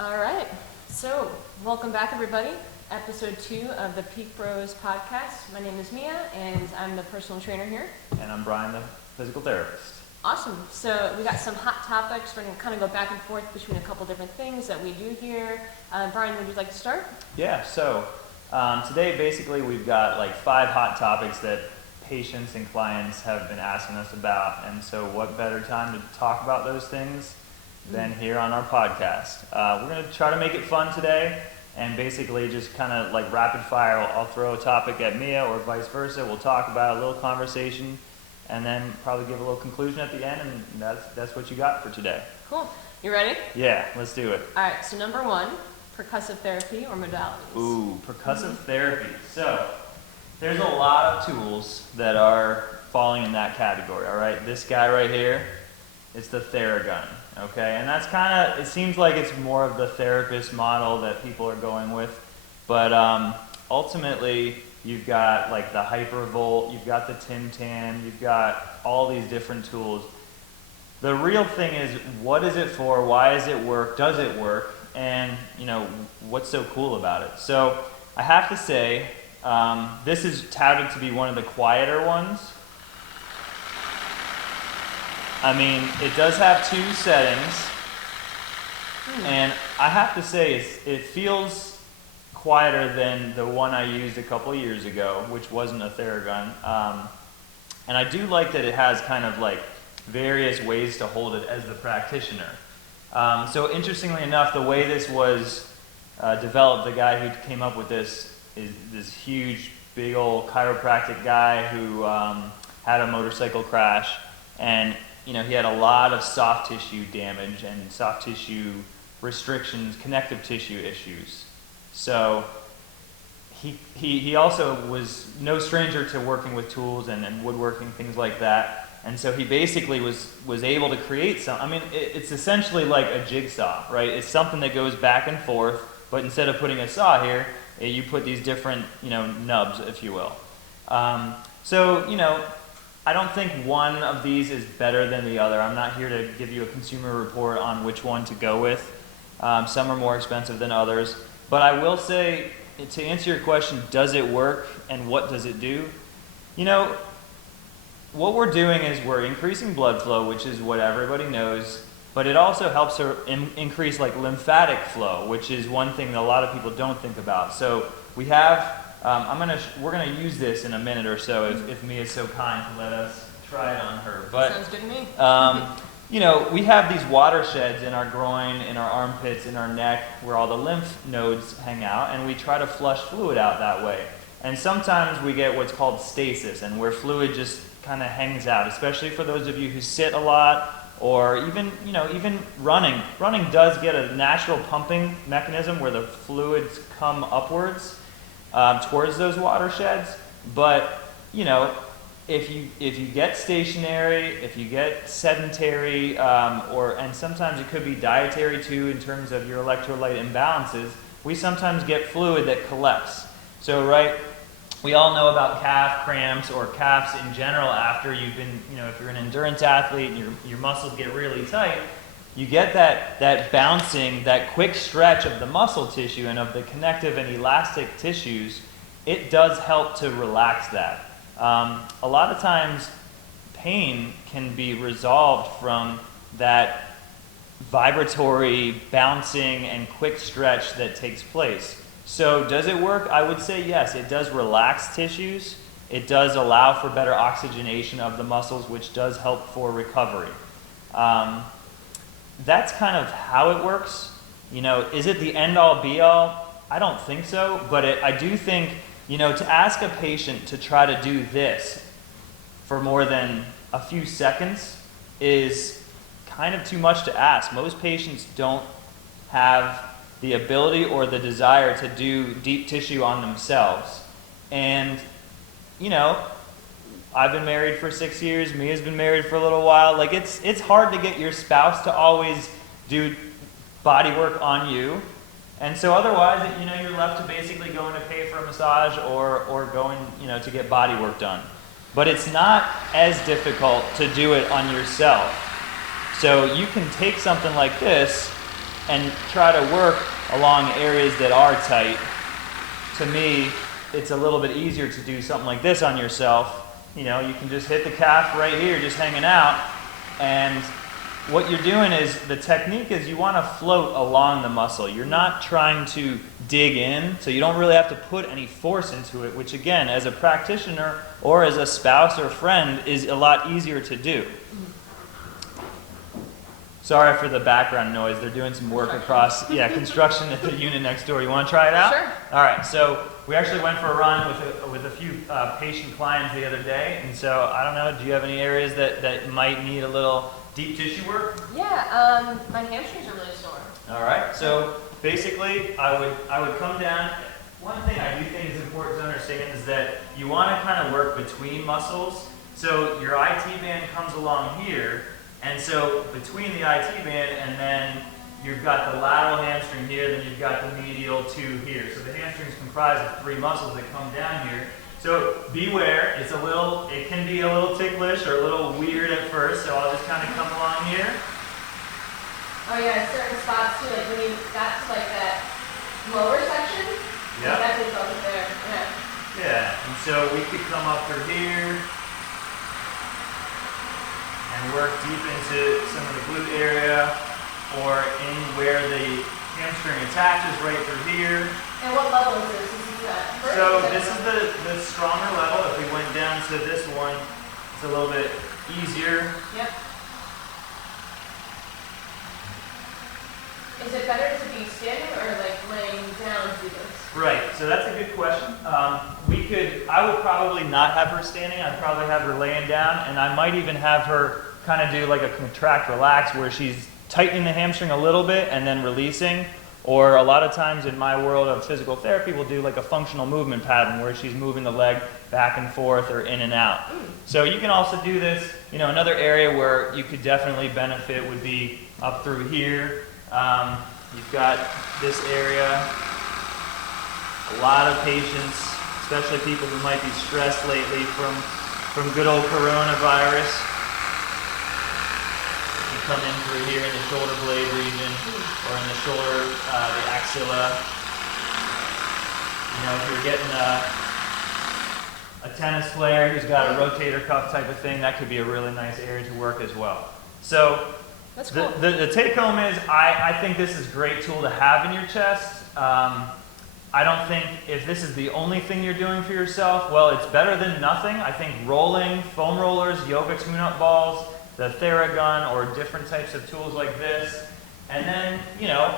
All right, so welcome back everybody. Episode 2 of the Peak Bros podcast. My name is Mia and I'm the personal trainer here. And I'm Brian, the physical therapist. Awesome, so we got some hot topics. We're going to kind of go back and forth between a couple different things that we do here. Brian, would you like to start? Yeah, so today basically we've got like 5 hot topics that patients and clients have been asking us about. And so what better time to talk about those things than here on our podcast. We're going to try to make it fun today and basically just kind of like rapid fire. I'll throw a topic at Mia or vice versa. We'll talk about a little conversation and then probably give a little conclusion at the end, and that's what you got for today. Cool. You ready? Yeah, let's do it. All right, so number 1, percussive therapy or modalities. Ooh, percussive therapy. So there's a lot of tools that are falling in that category, all right? This guy right here, it's the Theragun, okay? And that's kind of, it seems like it's more of the therapist model that people are going with, but ultimately, you've got like the Hypervolt, you've got the Tim Tam, you've got all these different tools. The real thing is, what is it for? Why does it work? Does it work? And you know, what's so cool about it? So I have to say, this is touted to be one of the quieter ones. I mean, it does have 2 settings, and I have to say, it feels quieter than the one I used a couple of years ago, which wasn't a Theragun. And I do like that it has kind of like various ways to hold it as the practitioner. So interestingly enough, the way this was developed, the guy who came up with this is this huge, big old chiropractic guy who had a motorcycle crash, and you know, he had a lot of soft tissue damage and soft tissue restrictions, connective tissue issues. So he also was no stranger to working with tools and woodworking, things like that. And so he basically was able to create some, I mean, it's essentially like a jigsaw, right? It's something that goes back and forth, but instead of putting a saw here, you put these different, you know, nubs, if you will. So, you know, I don't think one of these is better than the other. I'm not here to give you a consumer report on which one to go with. Some are more expensive than others. But I will say, to answer your question, does it work and what does it do? You know, what we're doing is we're increasing blood flow, which is what everybody knows, but it also helps to increase like lymphatic flow, which is one thing that a lot of people don't think about. So we have, we're gonna use this in a minute or so if Mia's so kind to let us try it on her. But sounds good to me. you know, we have these watersheds in our groin, in our armpits, in our neck, where all the lymph nodes hang out, and we try to flush fluid out that way. And sometimes we get what's called stasis, and where fluid just kind of hangs out, especially for those of you who sit a lot, or even, you know, even running. Running does get a natural pumping mechanism where the fluids come upwards towards those watersheds. But, you know, if you get stationary, if you get sedentary, and sometimes it could be dietary too in terms of your electrolyte imbalances, we sometimes get fluid that collects. So, right, we all know about calf cramps or calves in general after you've been, you know, if you're an endurance athlete and your muscles get really tight, you get that bouncing, that quick stretch of the muscle tissue and of the connective and elastic tissues. It does help to relax that. A lot of times, pain can be resolved from that vibratory bouncing and quick stretch that takes place. So does it work? I would say yes. It does relax tissues. It does allow for better oxygenation of the muscles, which does help for recovery. That's kind of how it works. You know, is it the end-all, be-all? I don't think so, but I do think, you know, to ask a patient to try to do this for more than a few seconds is kind of too much to ask. Most patients don't have the ability or the desire to do deep tissue on themselves. And, you know, I've been married for 6 years, Mia's been married for a little while. Like, it's hard to get your spouse to always do body work on you. And so otherwise, you know, you're left to basically going to pay for a massage or going, you know, to get body work done. But it's not as difficult to do it on yourself. So you can take something like this and try to work along areas that are tight. To me, it's a little bit easier to do something like this on yourself. You know, you can just hit the calf right here, just hanging out, and what you're doing is, the technique is you want to float along the muscle. You're not trying to dig in, so you don't really have to put any force into it, which again, as a practitioner or as a spouse or friend, is a lot easier to do. Sorry for the background noise. They're doing some work across, construction at the unit next door. You want to try it out? Sure. All right, so we actually went for a run with a few patient clients the other day, and so I don't know, do you have any areas that might need a little deep tissue work? Yeah, my hamstrings are really sore. All right, so basically I would come down. One thing I do think is important to understand is that you want to kind of work between muscles. So your IT band comes along here, and so between the IT band and then you've got the lateral hamstring here, then you've got the medial two here. So the hamstring is comprised of 3 muscles that come down here. So beware, it can be a little ticklish or a little weird at first, so I'll just kind of come along here. Oh yeah, certain spots too, like when you got to like that lower section, Yeah. definitely felt it there. Yeah. Yeah, and so we could come up through here and work deep into some of the glute area, or in where the hamstring attaches right through here. And what level is this? This is that first? So this is the stronger level. If we went down to this one, it's a little bit easier. Yep. Is it better to be standing or like laying down to do this? Right, so that's a good question. I would probably not have her standing. I'd probably have her laying down, and I might even have her kind of do like a contract relax where she's tightening the hamstring a little bit and then releasing. Or a lot of times in my world of physical therapy, we'll do like a functional movement pattern where she's moving the leg back and forth or in and out. So you can also do this, another area where you could definitely benefit would be up through here. You've got this area. A lot of patients, especially people who might be stressed lately from good old coronavirus, come in through here in the shoulder blade region, or in the shoulder, the axilla. If you're getting a tennis player who's got a rotator cuff type of thing, that could be a really nice area to work as well. So That's cool. the take home is, I think this is a great tool to have in your chest. I don't think if this is the only thing you're doing for yourself, well, it's better than nothing. I think rolling, foam rollers, yoga tune-up balls, the Theragun, or different types of tools like this, and then,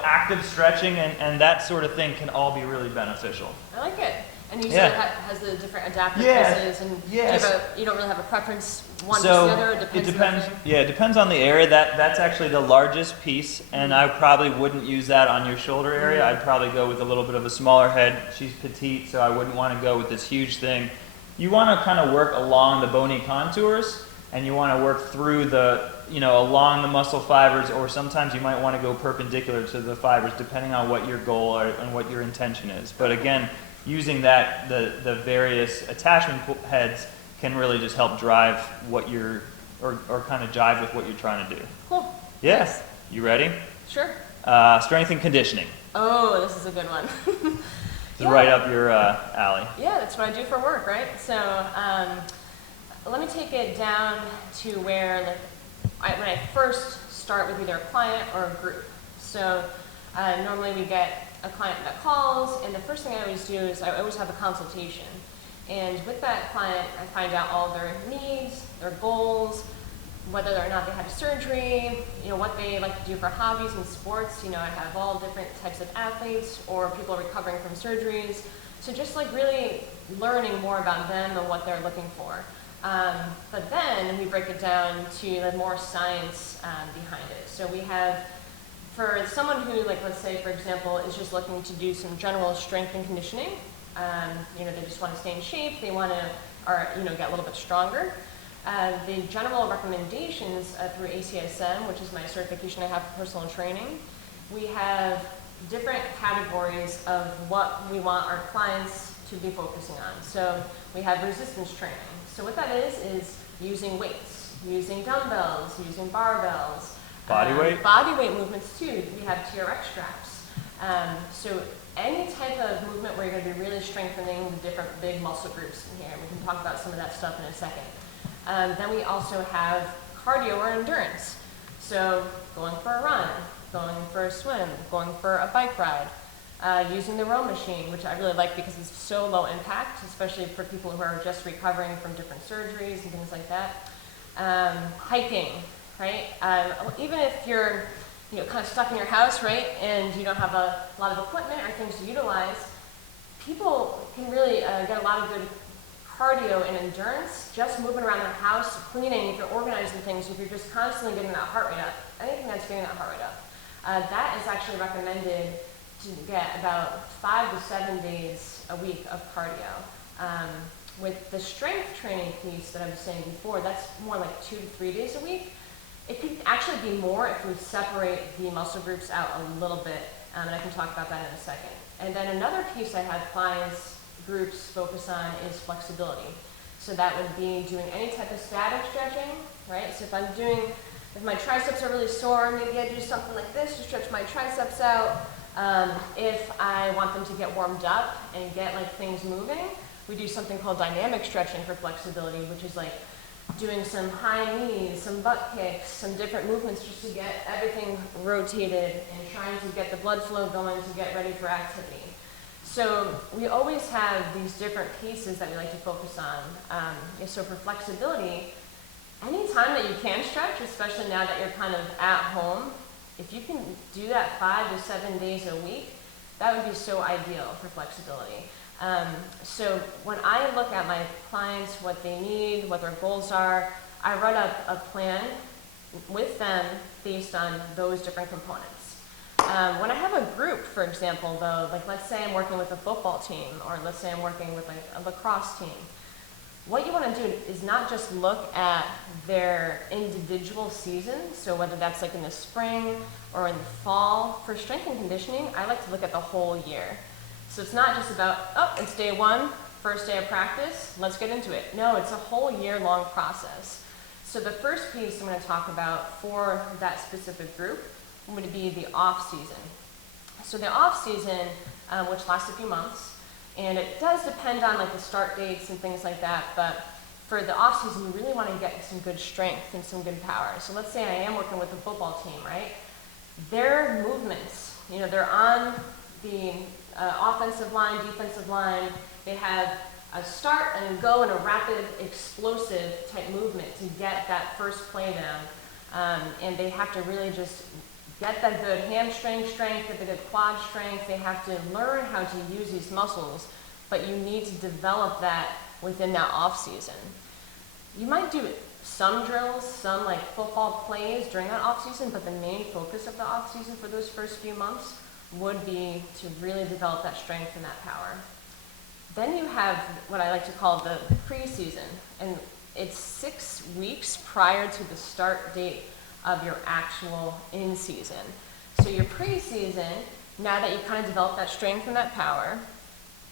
active stretching and that sort of thing can all be really beneficial. I like it. And you said it has the different adaptive pieces, and you don't really have a preference one versus the other. It depends. It depends on the area. That's actually the largest piece, and I probably wouldn't use that on your shoulder area. I'd probably go with a little bit of a smaller head. She's petite, so I wouldn't want to go with this huge thing. You want to kind of work along the bony contours, and you want to work through along the muscle fibers, or sometimes you might want to go perpendicular to the fibers, depending on what your goal and what your intention is. But again, using the various attachment heads can really just help drive what you're, or kind of jive with what you're trying to do. Cool. Yes. Nice. You ready? Sure. Strength and conditioning. Oh, this is a good one. It's right up your alley. Yeah, that's what I do for work, right? So let me take it down to where, when I first start with either a client or a group. So normally we get a client that calls, and the first thing I always do is I always have a consultation. And with that client, I find out all their needs, their goals, whether or not they had surgery, what they like to do for hobbies and sports. I have all different types of athletes or people recovering from surgeries. So just really learning more about them and what they're looking for. But then we break it down to the more science behind it. So we have, for someone who, let's say, for example, is just looking to do some general strength and conditioning, they just want to stay in shape, they want to, get a little bit stronger. The general recommendations through ACSM, which is my certification I have for personal training, we have different categories of what we want our clients to be focusing on. So we have resistance training. So what that is using weights, using dumbbells, using barbells. Body weight? Body weight movements too. We have TRX straps. So any type of movement where you're going to be really strengthening the different big muscle groups in here. We can talk about some of that stuff in a second. Then we also have cardio or endurance. So going for a run, going for a swim, going for a bike ride, using the row machine, which I really like because it's so low impact, especially for people who are just recovering from different surgeries and things like that. Hiking, right? Even if you're kind of stuck in your house, right, and you don't have a lot of equipment or things to utilize, people can really get a lot of good cardio and endurance just moving around the house, cleaning, if you're organizing things, if you're just constantly getting that heart rate up, anything that's getting that heart rate up. That is actually recommended to get about 5 to 7 days a week of cardio. With the strength training piece that I was saying before, that's more like 2 to 3 days a week. It could actually be more if we separate the muscle groups out a little bit, and I can talk about that in a second. And then another piece I had clients groups focus on is flexibility. So that would be doing any type of static stretching, right? So if my triceps are really sore, maybe I do something like this to stretch my triceps out. If I want them to get warmed up and get like things moving, we do something called dynamic stretching for flexibility, which is like doing some high knees, some butt kicks, some different movements just to get everything rotated and trying to get the blood flow going to get ready for activity. So we always have these different pieces that we like to focus on. So for flexibility, anytime that you can stretch, especially now that you're kind of at home, if you can do that 5 to 7 days a week, that would be so ideal for flexibility. So when I look at my clients, what they need, what their goals are, I write up a plan with them based on those different components. When I have a group, for example, though, like let's say I'm working with a football team, or let's say I'm working with like a lacrosse team, what you want to do is not just look at their individual season, so whether that's like in the spring or in the fall. For strength and conditioning, I like to look at the whole year. So it's not just about, oh, it's day one, first day of practice, let's get into it. No, it's a whole year-long process. So the first piece I'm going to talk about for that specific group would be the off-season. So the off-season, which lasts a few months, and it does depend on like the start dates and things like that, but for the off-season, you really want to get some good strength and some good power. So let's say I am working with a football team, right? Their movements, they're on the offensive line, defensive line, they have a start and a go and a rapid, explosive type movement to get that first play down. And they have to really just get that good hamstring strength, get the good quad strength. They have to learn how to use these muscles, but you need to develop that within that off season. You might do some drills, some like football plays during that off season, but the main focus of the off season for those first few months would be to really develop that strength and that power. Then you have what I like to call the pre-season, and it's 6 weeks prior to the start date of your actual in-season. So your pre-season, now that you kind of develop that strength and that power,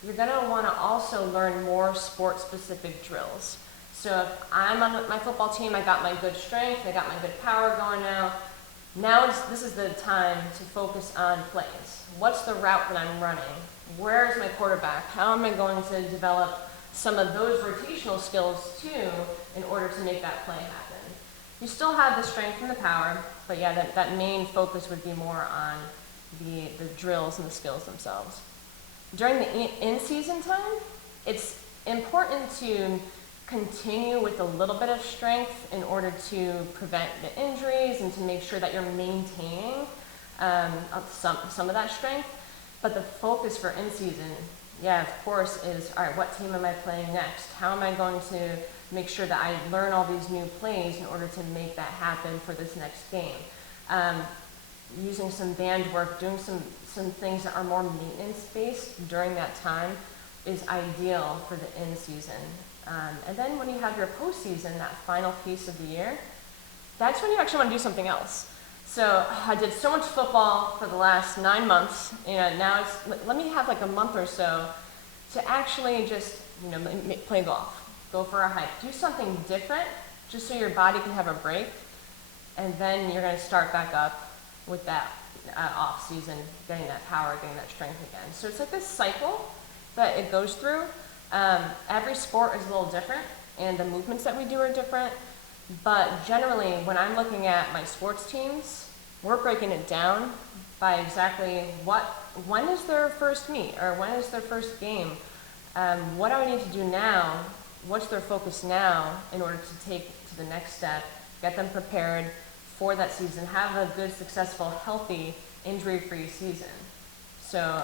you're gonna wanna also learn more sport-specific drills. So if I'm on my football team, I got my good strength, I got my good power going now. This is the time to focus on plays. What's the route that I'm running? Where is my quarterback? How am I going to develop some of those rotational skills too in order to make that play happen? You still have the strength and the power, but yeah, that main focus would be more on the drills and the skills themselves. During the in-season time, it's important to continue with a little bit of strength in order to prevent the injuries and to make sure that you're maintaining some of that strength. But the focus for in-season, yeah, of course, is, all right, what team am I playing next? How am I going to make sure that I learn all these new plays in order to make that happen for this next game? Using some band work, doing some things that are more maintenance-based during that time is ideal for the in-season. And then when you have your postseason, that final piece of the year, that's when you actually want to do something else. So I did so much football for the last 9 months, and now let me have like a month or so to actually just play golf, go for a hike, do something different, just so your body can have a break. and then you're going to start back up with that off season, getting that power, getting that strength again. So it's like this cycle that it goes through. Every sport is a little different, and the movements that we do are different. But generally, when I'm looking at my sports teams, we're breaking it down by exactly when is their first meet, or when is their first game. What do I need to do now? What's their focus now in order to take to the next step, get them prepared for that season, have a good, successful, healthy, injury-free season. So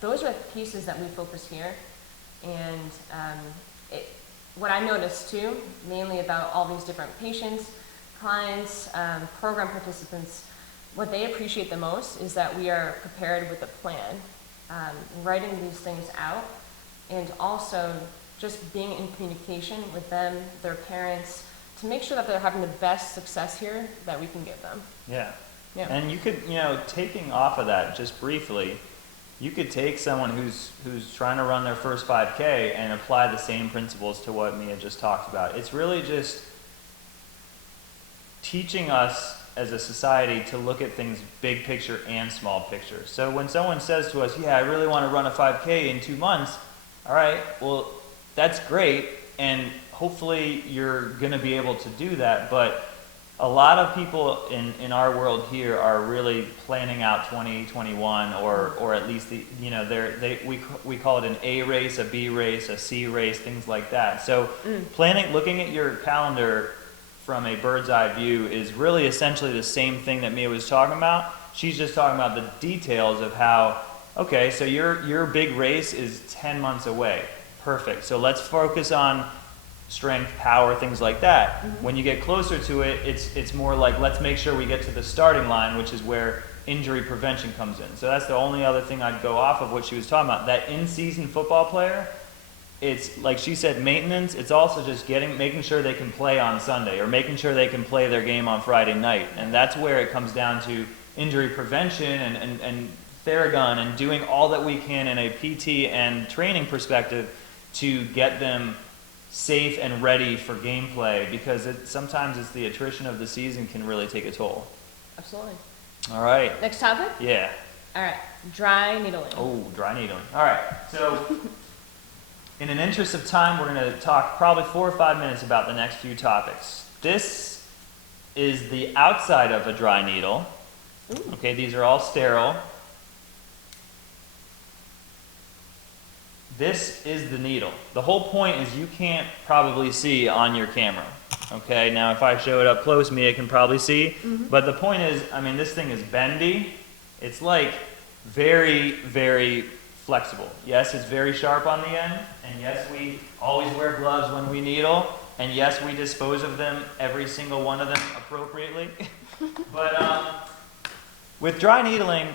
those are the pieces that we focus here. And what I noticed too, mainly about all these different patients, clients, program participants, what they appreciate the most is that we are prepared with a plan, writing these things out, and also just being in communication with them, their parents, to make sure that they're having the best success here that we can give them. Yeah. Yeah. And you could, taking off of that just briefly, you could take someone who's trying to run their first 5K and apply the same principles to what Mia just talked about. It's really just teaching us as a society to look at things big picture and small picture. So when someone says to us, yeah, I really want to run a 5K in 2 months, all right, well, that's great, and hopefully you're going to be able to do that, but a lot of people in our world here are really planning out 2021, or at least we call it an A race, a B race, a C race, things like that. So looking at your calendar from a bird's eye view is really essentially the same thing that Mia was talking about. She's just talking about the details of how, okay, so your big race is 10 months away. Perfect. So let's focus on strength, power, things like that. When you get closer to it, it's more like, let's make sure we get to the starting line, which is where injury prevention comes in. So that's the only other thing I'd go off of what she was talking about. That in-season football player, it's like she said, maintenance. It's also just making sure they can play on Sunday, or making sure they can play their game on Friday night. And that's where it comes down to injury prevention and Theragun, and doing all that we can in a PT and training perspective to get them safe and ready for gameplay, because sometimes it's the attrition of the season can really take a toll. Absolutely. All right. Next topic? Yeah. All right. Dry needling. Oh, dry needling. All right. So in an interest of time, we're going to talk probably 4 or 5 minutes about the next few topics. This is the outside of a dry needle. Ooh. Okay, these are all sterile. This is the needle. The whole point is you can't probably see on your camera. Okay, now if I show it up close, Mia can probably see. But the point is, this thing is bendy. It's like very, very flexible. Yes, it's very sharp on the end. And yes, we always wear gloves when we needle. And yes, we dispose of them, every single one of them, appropriately. But with dry needling,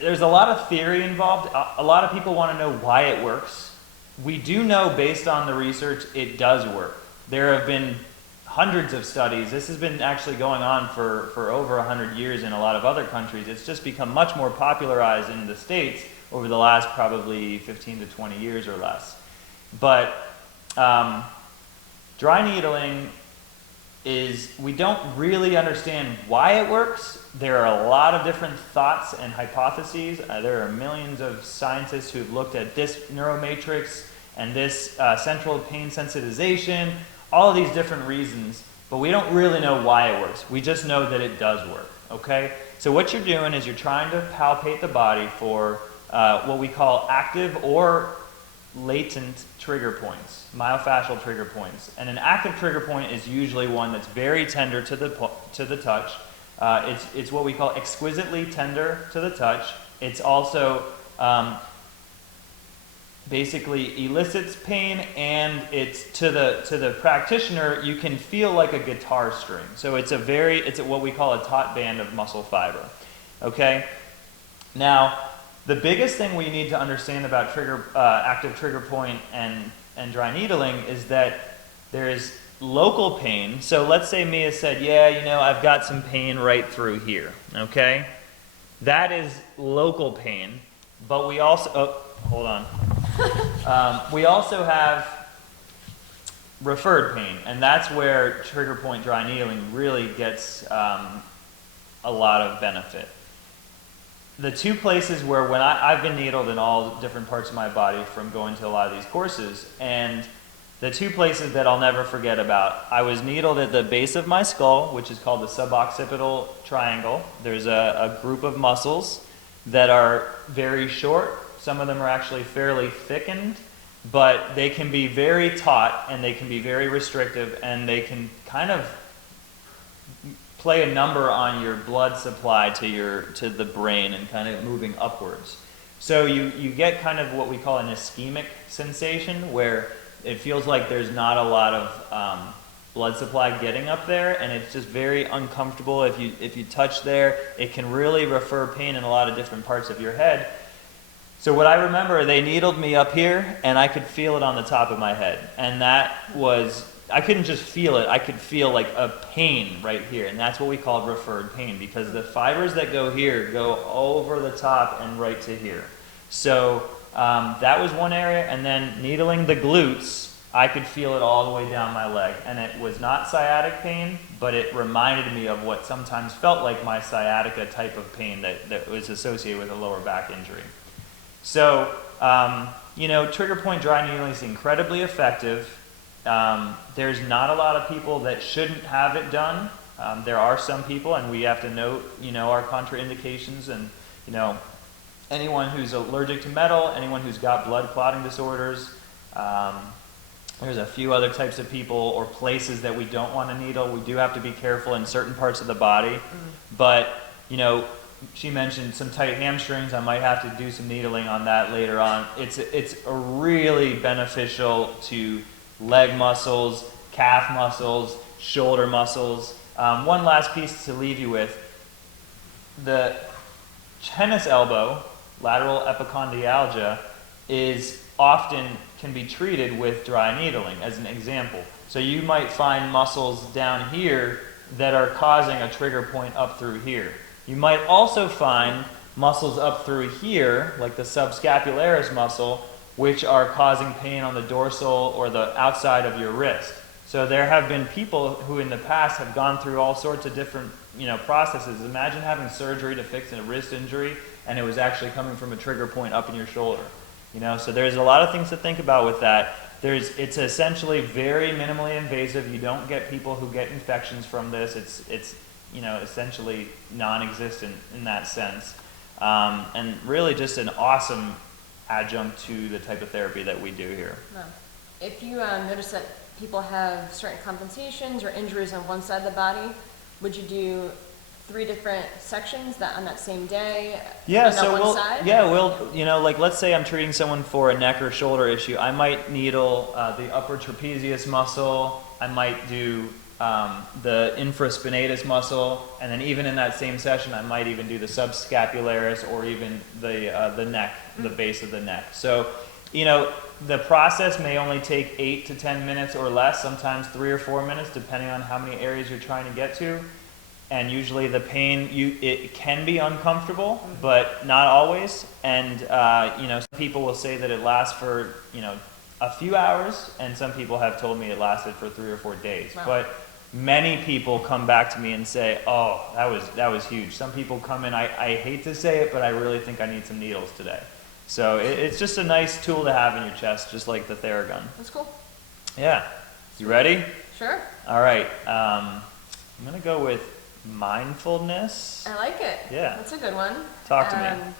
there's a lot of theory involved. A lot of people want to know why it works. We do know, based on the research, it does work. There have been hundreds of studies. This has been actually going on for over 100 years in a lot of other countries. It's just become much more popularized in the States over the last probably 15 to 20 years or less. But dry needling we don't really understand why it works. There are a lot of different thoughts and hypotheses. There are millions of scientists who've looked at this neuromatrix and this central pain sensitization, all of these different reasons, but we don't really know why it works. We just know that it does work, okay? So what you're doing is you're trying to palpate the body for what we call active or latent trigger points, myofascial trigger points. And an active trigger point is usually one that's very tender to the touch. It's what we call exquisitely tender to the touch. It's also basically elicits pain, and it's to the practitioner, you can feel like a guitar string. So it's what we call a taut band of muscle fiber. Okay? Now, the biggest thing we need to understand about active trigger point and dry needling is that there is local pain. So let's say Mia said, yeah, I've got some pain right through here, okay? That is local pain, but we also, hold on. We also have referred pain, and that's where trigger point dry needling really gets a lot of benefit. The two places where when I've been needled in all different parts of my body from going to a lot of these courses, and the two places that I'll never forget about, I was needled at the base of my skull, which is called the suboccipital triangle. There's a group of muscles that are very short. Some of them are actually fairly thickened, but they can be very taut and they can be very restrictive, and they can kind of play a number on your blood supply to the brain and kind of moving upwards. So you get kind of what we call an ischemic sensation, where it feels like there's not a lot of blood supply getting up there, and it's just very uncomfortable. If you touch there, it can really refer pain in a lot of different parts of your head. So what I remember, they needled me up here, and I could feel it on the top of my head. And that was, I couldn't just feel it, I could feel like a pain right here. And that's what we call referred pain, because the fibers that go here go over the top and right to here. So that was one area. And then needling the glutes, I could feel it all the way down my leg. And it was not sciatic pain, but it reminded me of what sometimes felt like my sciatica type of pain that was associated with a lower back injury. So, trigger point dry needling is incredibly effective. There's not a lot of people that shouldn't have it done. There are some people, and we have to note, our contraindications, and, anyone who's allergic to metal, anyone who's got blood clotting disorders. There's a few other types of people or places that we don't want to needle. We do have to be careful in certain parts of the body. But, she mentioned some tight hamstrings. I might have to do some needling on that later on. It's really beneficial to leg muscles, calf muscles, shoulder muscles. One last piece to leave you with. The tennis elbow, lateral epicondylalgia, can be treated with dry needling, as an example. So you might find muscles down here that are causing a trigger point up through here. You might also find muscles up through here, like the subscapularis muscle, which are causing pain on the dorsal or the outside of your wrist. So there have been people who in the past have gone through all sorts of different processes. Imagine having surgery to fix a wrist injury, and it was actually coming from a trigger point up in your shoulder. So there's a lot of things to think about with that. It's essentially very minimally invasive. You don't get people who get infections from this. It's essentially non-existent in that sense. And really just an awesome adjunct to the type of therapy that we do here. Wow. If you notice that people have certain compensations or injuries on one side of the body, would you do 3 different sections on that same day? Yeah, on that so one we'll, side? yeah, we'll, like let's say I'm treating someone for a neck or shoulder issue. I might needle the upper trapezius muscle. I might do the infraspinatus muscle, and then even in that same session, I might even do the subscapularis or even the neck, the base of the neck. So, the process may only take 8 to 10 minutes or less, sometimes 3 or 4 minutes, depending on how many areas you're trying to get to. And usually the pain, it can be uncomfortable, but not always. And, some people will say that it lasts for, a few hours, and some people have told me it lasted for 3 or 4 days. Wow. But many people come back to me and say, oh, that was huge. Some people come in, I hate to say it, but I really think I need some needles today. So it's just a nice tool to have in your chest, just like the Theragun. That's cool. Yeah. You ready? Sure. All right. I'm going to go with mindfulness. I like it. Yeah. That's a good one. Talk to me.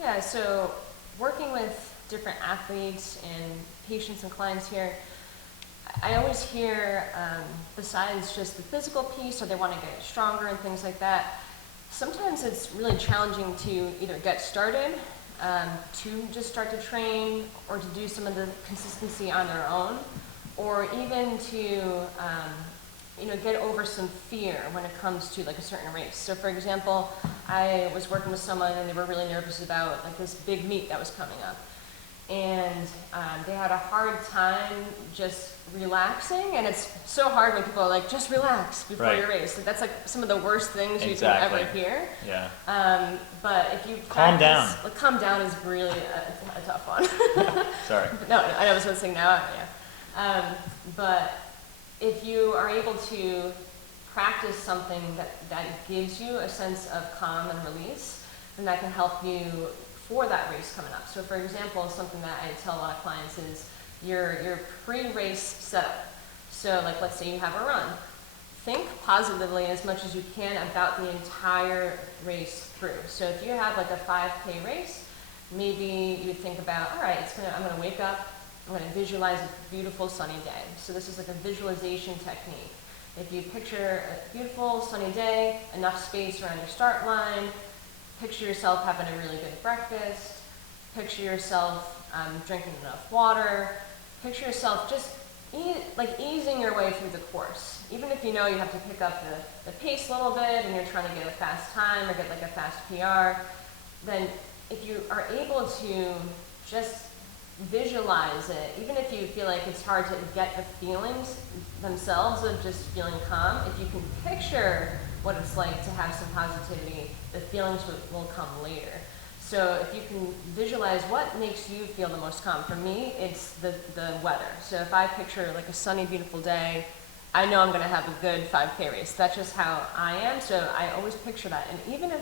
Yeah, so working with different athletes and patients and clients here, I always hear, besides just the physical piece, or they want to get stronger and things like that, sometimes it's really challenging to either get started, to just start to train, or to do some of the consistency on their own, or even to get over some fear when it comes to like a certain race. So for example, I was working with someone and they were really nervous about like this big meet that was coming up. And they had a hard time just relaxing, and it's so hard when people are like, just relax before Right. your race. Like, that's like some of the worst things Exactly. you can ever hear. Yeah. But if you Calm down. practice, like, calm down is really a tough one. Sorry. No, I was listening now. Yeah. But if you are able to practice something that gives you a sense of calm and release, then that can help you for that race coming up. So for example, something that I tell a lot of clients is your pre-race setup. So like, let's say you have a run. Think positively as much as you can about the entire race through. So if you have like a 5K race, maybe you think about, all right, I'm gonna wake up, I'm gonna visualize a beautiful sunny day. So this is like a visualization technique. If you picture a beautiful sunny day, enough space around your start line, picture yourself having a really good breakfast, picture yourself drinking enough water, picture yourself just easing your way through the course. Even if you know you have to pick up the pace a little bit and you're trying to get a fast time or get like a fast PR, then if you are able to just visualize it, even if you feel like it's hard to get the feelings themselves of just feeling calm, if you can picture what it's like to have some positivity, the feelings will come later. So if you can visualize what makes you feel the most calm. For me, it's the weather. So if I picture like a sunny, beautiful day, I know I'm gonna have a good 5K race. That's just how I am, so I always picture that. And even if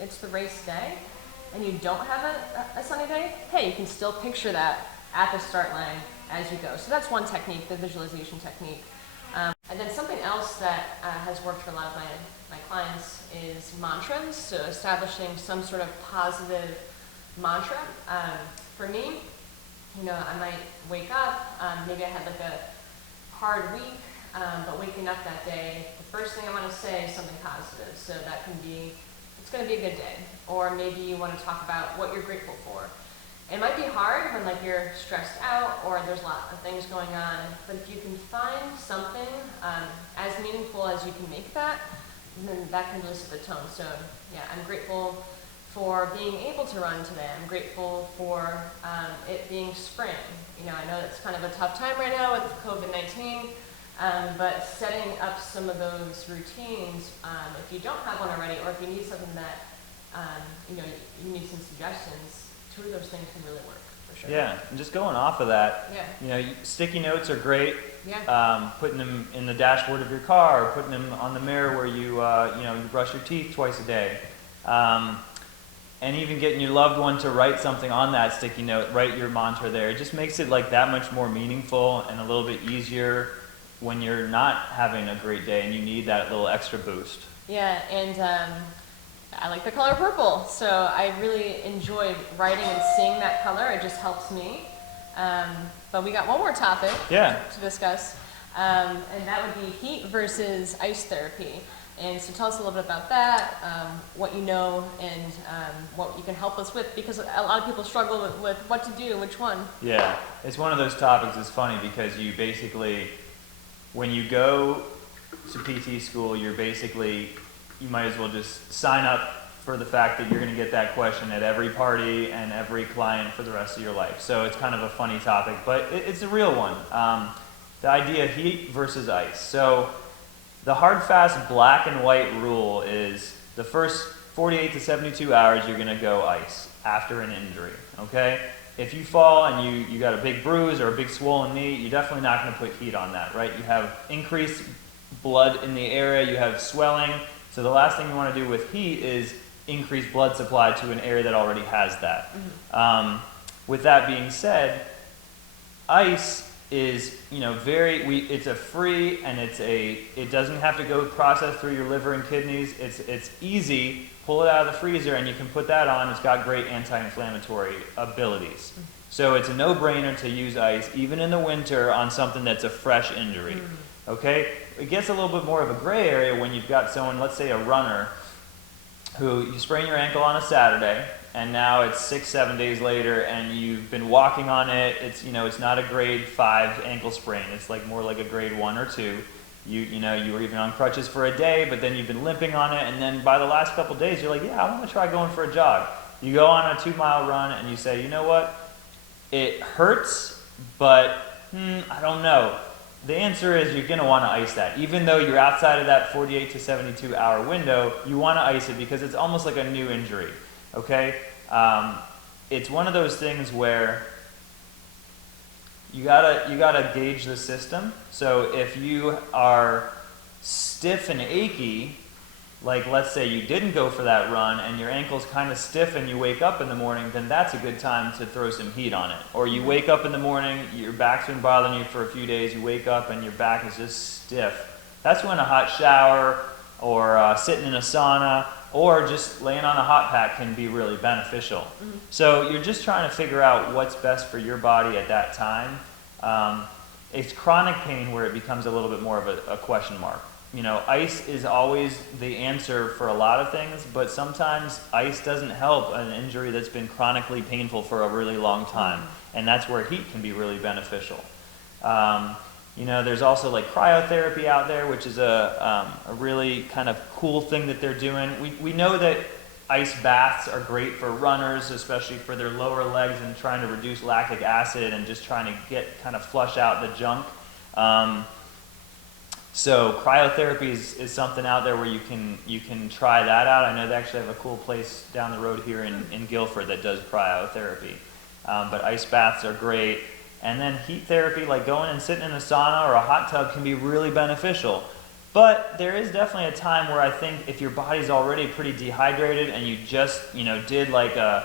it's the race day and you don't have a sunny day, hey, you can still picture that at the start line as you go. So that's one technique, the visualization technique. And then something else that has worked for a lot of my clients is mantras. So establishing some sort of positive mantra. For me, I might wake up, maybe I had like a hard week, but waking up that day, the first thing I want to say is something positive. So that can be, it's going to be a good day. Or maybe you want to talk about what you're grateful for. It might be hard when like you're stressed out or there's a lot of things going on, but if you can find something as meaningful as you can make that, then that can really set the tone. So yeah, I'm grateful for being able to run today. I'm grateful for it being spring. I know it's kind of a tough time right now with COVID-19, but setting up some of those routines, if you don't have one already, or if you need something that, you need some suggestions, two of those things can really work, for sure. Yeah, and just going off of that, Yeah. Sticky notes are great. Yeah. Putting them in the dashboard of your car, or putting them on the mirror where you brush your teeth twice a day. And even getting your loved one to write something on that sticky note, write your mantra there. It just makes it like that much more meaningful and a little bit easier when you're not having a great day and you need that little extra boost. Yeah, and I like the color purple, so I really enjoy writing and seeing that color. It just helps me. But we got one more topic to discuss, and that would be heat versus ice therapy. And so tell us a little bit about that, what you know, and what you can help us with, because a lot of people struggle with what to do, which one. Yeah, it's one of those topics that's funny because you basically, when you go to PT school, you might as well just sign up for the fact that you're going to get that question at every party and every client for the rest of your life. So it's kind of a funny topic, but it's a real one. The idea of heat versus ice. So the hard, fast, black and white rule is the first 48 to 72 hours you're going to go ice after an injury, okay? If you fall and you got a big bruise or a big swollen knee, you're definitely not going to put heat on that, right? You have increased blood in the area, you have swelling. So the last thing you want to do with heat is increase blood supply to an area that already has that. Mm-hmm. With that being said, ice is, it's a free and it doesn't have to go process through your liver and kidneys. It's easy. Pull it out of the freezer and you can put that on. It's got great anti-inflammatory abilities. Mm-hmm. So it's a no-brainer to use ice, even in the winter, on something that's a fresh injury. Mm-hmm. Okay? It gets a little bit more of a gray area when you've got someone, let's say a runner, who you sprain your ankle on a Saturday, and now it's 6-7 days later, and you've been walking on it. It's not a grade 5 ankle sprain. It's like more like a grade 1 or 2. You were even on crutches for a day, but then you've been limping on it, and then by the last couple days, you're like, yeah, I want to try going for a jog. You go on a 2-mile run, and you say, you know what? It hurts, but I don't know. The answer is you're going to want to ice that. Even though you're outside of that 48 to 72 hour window, you want to ice it because it's almost like a new injury, okay? It's one of those things where you gotta gauge the system. So if you are stiff and achy, like let's say you didn't go for that run and your ankle's kind of stiff and you wake up in the morning, then that's a good time to throw some heat on it. Or you wake up in the morning, your back's been bothering you for a few days, you wake up and your back is just stiff. That's when a hot shower or sitting in a sauna or just laying on a hot pack can be really beneficial. Mm-hmm. So you're just trying to figure out what's best for your body at that time. It's chronic pain where it becomes a little bit more of a question mark. You know, ice is always the answer for a lot of things, but sometimes ice doesn't help an injury that's been chronically painful for a really long time, and that's where heat can be really beneficial. You know, there's also like cryotherapy out there, which is a really kind of cool thing that they're doing. We know that ice baths are great for runners, especially for their lower legs and trying to reduce lactic acid and just trying to kind of flush out the junk. So cryotherapy is something out there where you can try that out. I know they actually have a cool place down the road here in Guilford that does cryotherapy. But ice baths are great. And then heat therapy, like going and sitting in a sauna or a hot tub, can be really beneficial. But there is definitely a time where I think if your body's already pretty dehydrated and you just, you know, did like a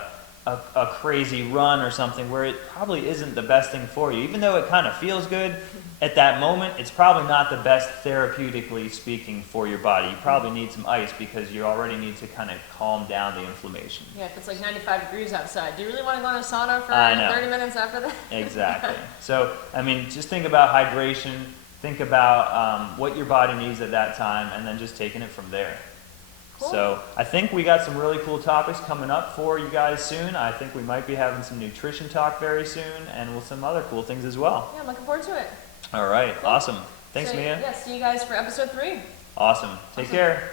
crazy run or something where it probably isn't the best thing for you. Even though it kind of feels good at that moment, it's probably not the best therapeutically speaking for your body. You probably need some ice because you already need to kind of calm down the inflammation. Yeah, if it's like 95 degrees outside, do you really want to go in a sauna for 30 minutes after that? Exactly. So, I mean, just think about hydration, think about what your body needs at that time, and then just taking it from there. Cool. So I think we got some really cool topics coming up for you guys soon. I think we might be having some nutrition talk very soon and with some other cool things as well. Yeah, I'm looking forward to it. All right. Cool. Awesome. Thanks, so, Mia. Yeah, see you guys for episode 3. Awesome. Take care.